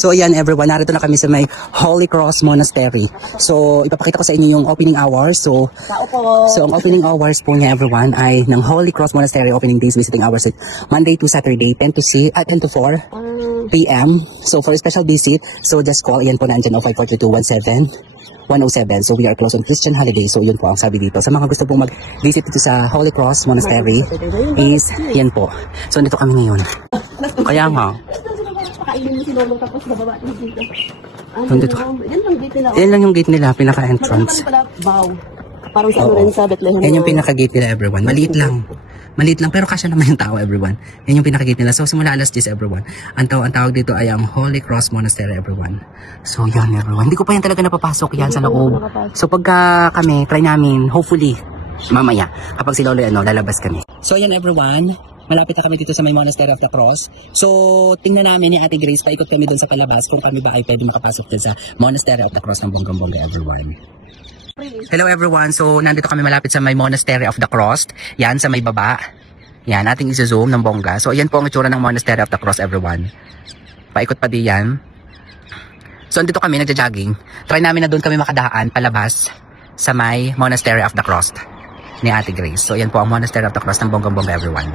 So ayan everyone, narito na kami sa may Holy Cross Monastery. So ipapakita ko sa inyo yung opening hours. So ang opening hours po niya everyone ay ng Holy Cross Monastery opening days, visiting hours at Monday to Saturday 10 to 4 p.m. So for a special visit, so just call, ayan po nandiyan 054217 So we are closed on Christian holiday. So yun po ang sabi dito. Sa mga gusto pong mag-visit dito sa Holy Cross Monastery is yan po. So nandito kami ngayon. Kaya nga. Pakainin mo si Lolo tapos bababa dito. Nandito. Yan lang yung gate nila, pinaka-entrance. Parang sa rin sa Bethlehem. Yan yung pinaka-gate nila everyone. Maliit lang. Maliit lang pero kasya naman yung tao everyone. Yan yung pinaka-gate nila. So simula alas 10 everyone. Ang tawag dito ay ang Holy Cross Monastery everyone. So yan everyone. Hindi ko pa yan talaga napapasok yan sa loob. So pagka kami, try namin, hopefully, mamaya, kapag si Lolo lalabas kami. So yan everyone. Malapit na kami dito sa may Monastery of the Cross. So, tingnan namin ni Ate Grace, paikot kami dun sa palabas kung kami ba ay pwede makapasok dun sa Monastery of the Cross ng bonggang-bongga everyone. Hello everyone, so nandito kami malapit sa may Monastery of the Cross. Yan, sa may baba. Yan, ating isa-zoom ng bongga. So, ayan po ang itsura ng Monastery of the Cross everyone. Paikot pa di yan. So, andito kami, nagja-jogging. Try namin na dun kami makadaan palabas sa may Monastery of the Cross ni Ate Grace. So, ayan po ang Monastery of the Cross ng bonggang-bongga everyone.